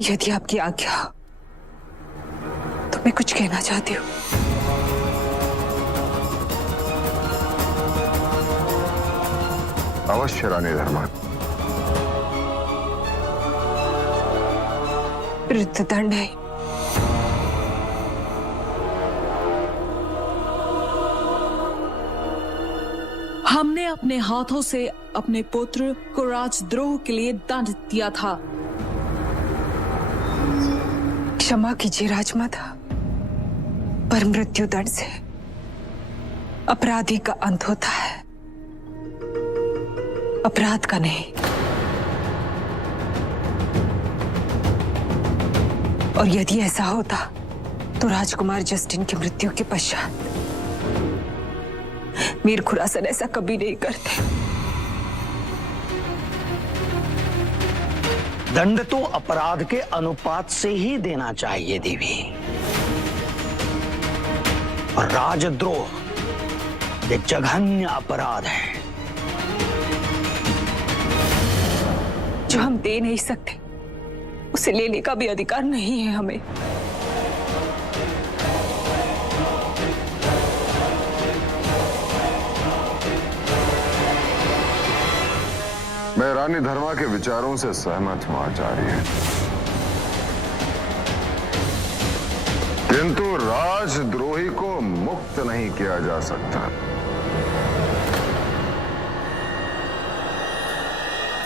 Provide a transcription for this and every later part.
यदि आपकी आज्ञा हो तो मैं कुछ कहना चाहती हूँ। अवश्य रानी धर्मा। मृत्युदंड है। हमने अपने हाथों से अपने पुत्र को राजद्रोह के लिए दंड दिया था। क्षमा कीजिए राजमाता, पर मृत्युदंड से अपराधी का अंत होता है, अपराध का नहीं। और यदि ऐसा होता तो राजकुमार जस्टिन की मृत्यु के पश्चात मीर खुरासन ऐसा कभी नहीं करते। दंड तो अपराध के अनुपात से ही देना चाहिए देवी। और राजद्रोह एक जघन्य अपराध है जो हम दे नहीं सकते, उसे लेने का भी अधिकार नहीं है हमें। मैं रानी धर्मा के विचारों से सहमत हूं आचार्य, किंतु राजद्रोही को मुक्त नहीं किया जा सकता।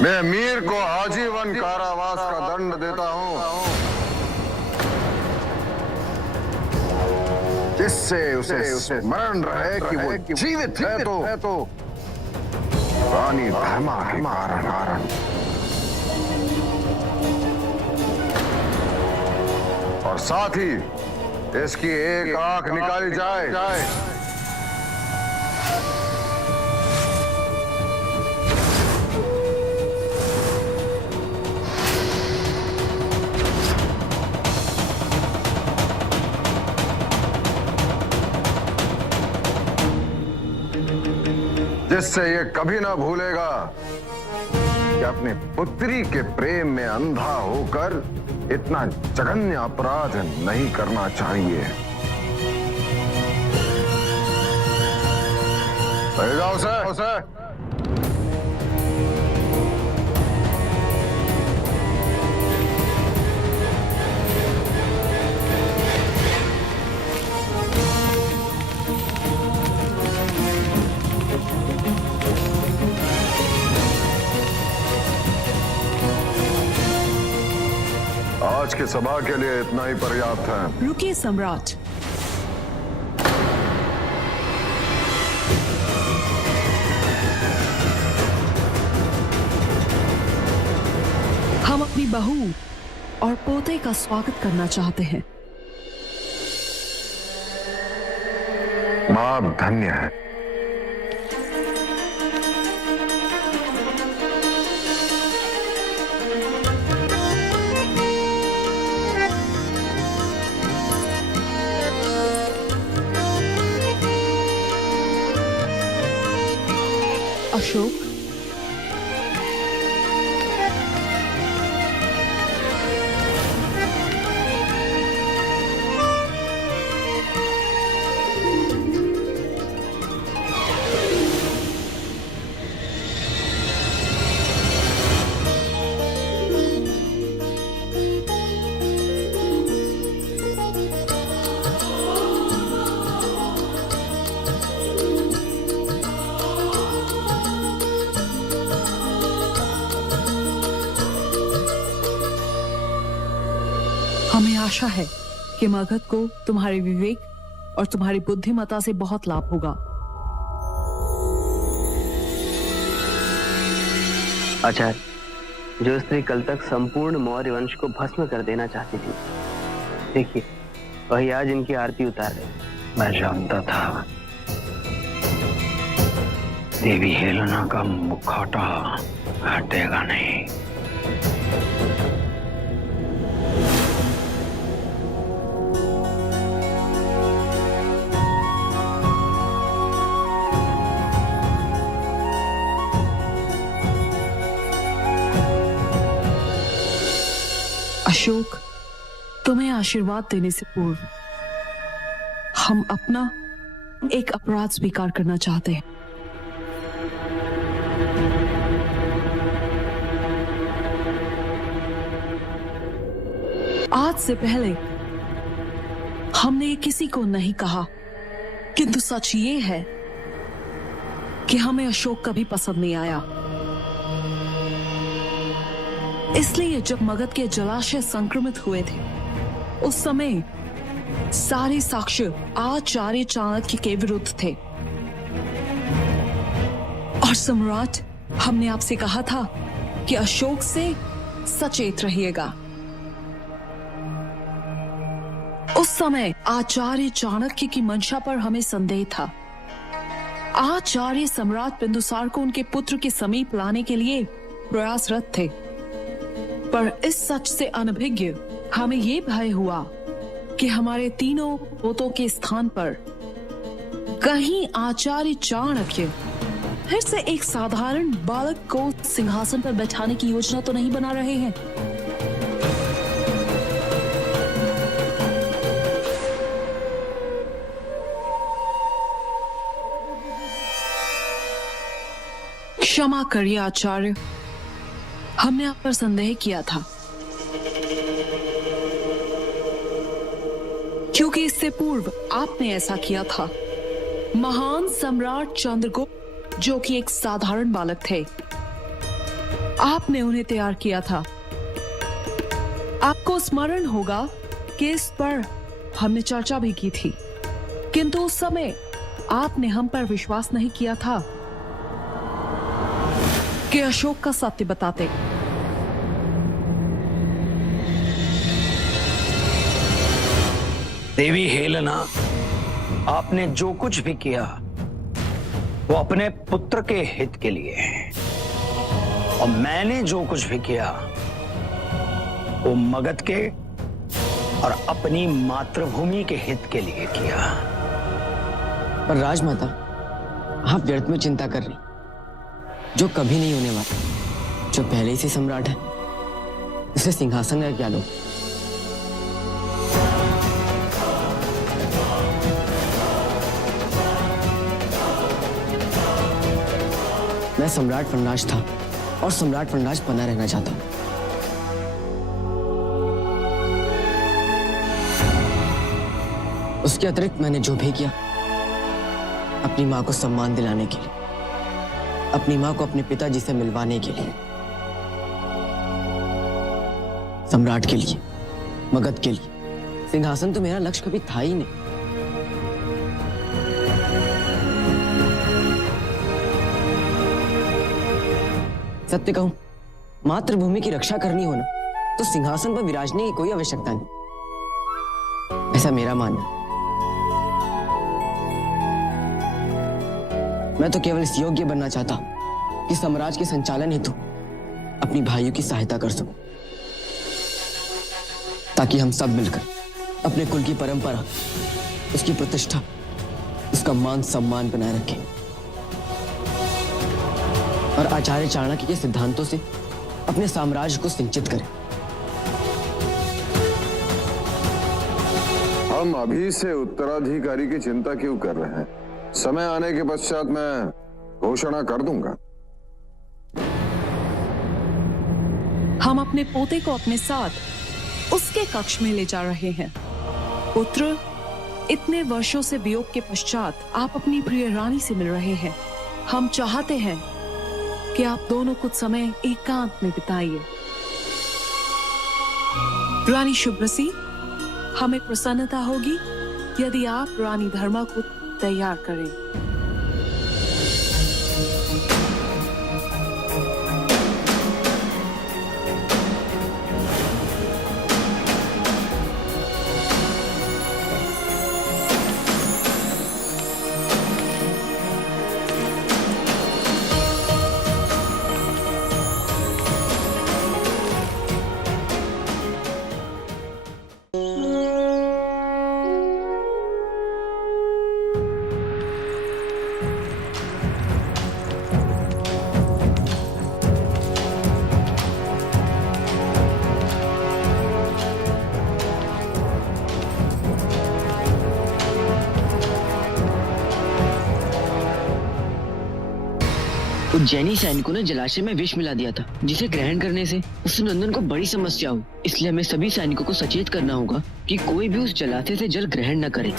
मैं मीर को आजीवन कारावास का दंड देता हूं, जिससे उसे स्मरण रहे कि वो जीवित है तो रानी धर्मा के कारण। और साथ ही इसकी एक आंख निकाली जाए। जिससे ये कभी ना भूलेगा कि अपनी पुत्री के प्रेम में अंधा होकर इतना जघन्य अपराध नहीं करना चाहिए। ले जाओ उसे। आज की सभा के लिए इतना ही पर्याप्त है। रुकिए सम्राट, हम अपनी बहू और पोते का स्वागत करना चाहते हैं। मां धन्य है। अशोक, हमें आशा है कि मगध को तुम्हारे विवेक और तुम्हारी बुद्धिमत्ता से बहुत लाभ होगा। आचार्य, जो स्त्री कल तक संपूर्ण मौर्य वंश को भस्म कर देना चाहती थी, देखिए वही आज इनकी आरती उतार रहे। मैं जानता था देवी हेलेना का मुखौटा हटेगा नहीं। अशोक, तुम्हें आशीर्वाद देने से पूर्व हम अपना एक अपराध स्वीकार करना चाहते हैं। आज से पहले हमने ये किसी को नहीं कहा, किंतु सच ये है कि हमें अशोक कभी पसंद नहीं आया। इसलिए जब मगध के जलाशय संक्रमित हुए थे, उस समय सारे साक्ष्य आचार्य चाणक्य के विरुद्ध थे। और सम्राट, हमने आपसे कहा था कि अशोक से सचेत रहिएगा। उस समय आचार्य चाणक्य की मंशा पर हमें संदेह था। आचार्य सम्राट बिंदुसार को उनके पुत्र के समीप लाने के लिए प्रयासरत थे, पर इस सच से अनभिज्ञ हमें ये भय हुआ कि हमारे तीनों पोतों के स्थान पर कहीं आचार्य चाणक्य फिर से एक साधारण बालक को सिंहासन पर बैठाने की योजना तो नहीं बना रहे हैं। क्षमा करिए आचार्य, हमने आप पर संदेह किया था, क्योंकि इससे पूर्व आपने ऐसा किया था। महान सम्राट चंद्रगुप्त, जो कि एक साधारण बालक थे, आपने उन्हें तैयार किया था। आपको स्मरण होगा कि इस पर हमने चर्चा भी की थी, किंतु उस समय आपने हम पर विश्वास नहीं किया था कि अशोक का सत्य बताते। देवी हेलेना, आपने जो कुछ भी किया वो अपने पुत्र के हित के लिए है, और मैंने जो कुछ भी किया वो मगध के और अपनी मातृभूमि के हित के लिए किया। पर राजमाता, आप व्यर्थ में चिंता कर रही, जो कभी नहीं होने वाला। जो पहले से सम्राट है, उसे सिंहासन का क्या लो। मैं सम्राट फणराज था और सम्राट फणराज बना रहना चाहता हूं। उसके अतिरिक्त मैंने जो भी किया, अपनी मां को सम्मान दिलाने के लिए, अपनी मां को अपने पिताजी से मिलवाने के लिए, सम्राट के लिए, मगध के लिए। सिंहासन तो मेरा लक्ष्य कभी था ही नहीं। सत्य कहूं, मातृभूमि की रक्षा करनी हो ना, तो सिंहासन पर विराजने की कोई आवश्यकता नहीं, ऐसा मेरा मानना। मैं तो केवल इस योग्य बनना चाहता हूं कि साम्राज्य के संचालन हेतु अपनी भाइयों की सहायता कर सकूं, ताकि हम सब मिलकर अपने कुल की परंपरा, उसकी प्रतिष्ठा, उसका मान सम्मान बनाए रखें और आचार्य चाणक्य के सिद्धांतों से अपने साम्राज्य को सिंचित करें। हम अभी से उत्तराधिकारी की चिंता क्यों कर रहे हैं? समय आने के पश्चात मैं घोषणा कर दूंगा। हम अपने पोते को अपने साथ उसके कक्ष में ले जा रहे हैं। पुत्र, इतने वर्षों से वियोग के पश्चात आप अपनी प्रिय रानी से मिल रहे हैं। हम चाहते हैं कि आप दोनों कुछ समय एकांत में बिताइए। रानी शुभ्रसी, हमें प्रसन्नता होगी यदि आप रानी धर्मा को तैयार करें। उज्जैनी सैनिकों ने जलाशय में विष मिला दिया था, जिसे ग्रहण करने से उससे नंदन को बड़ी समस्या हुई। इसलिए हमें सभी सैनिकों को सचेत करना होगा कि कोई भी उस जलाशय से जल ग्रहण न करे।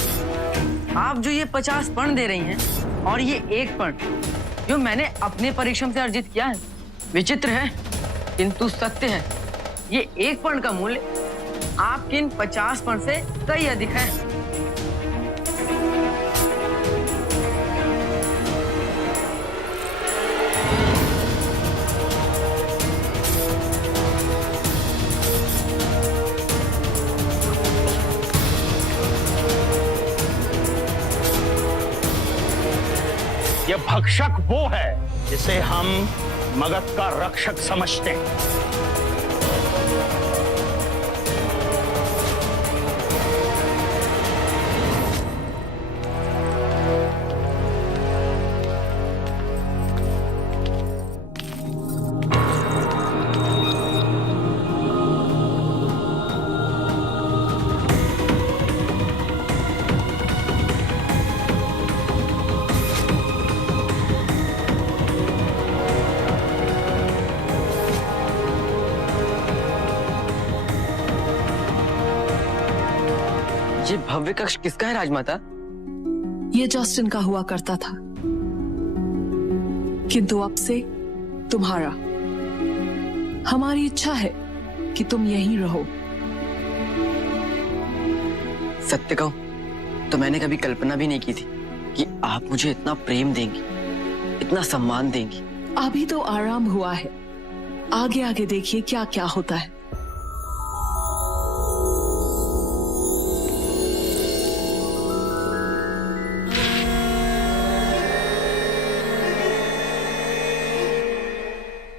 आप जो ये 50 पर्ण दे रही हैं और ये 1 पर्ण जो मैंने अपने परिश्रम से अर्जित किया है, विचित्र है किंतु सत्य है। ये 1 पर्ण का मूल्य आपके इन 50 पर्ण से कई अधिक है। ये भक्षक वो है जिसे हम मगध का रक्षक समझते हैं। ये भव्य कक्ष किसका है राजमाता? ये जस्टिन का हुआ करता था, किंतु अब से तुम्हारा। हमारी इच्छा है कि तुम यहीं रहो। सत्य कहूं तो मैंने कभी कल्पना भी नहीं की थी कि आप मुझे इतना प्रेम देंगी, इतना सम्मान देंगी। अभी तो आराम हुआ है, आगे आगे देखिए क्या क्या होता है।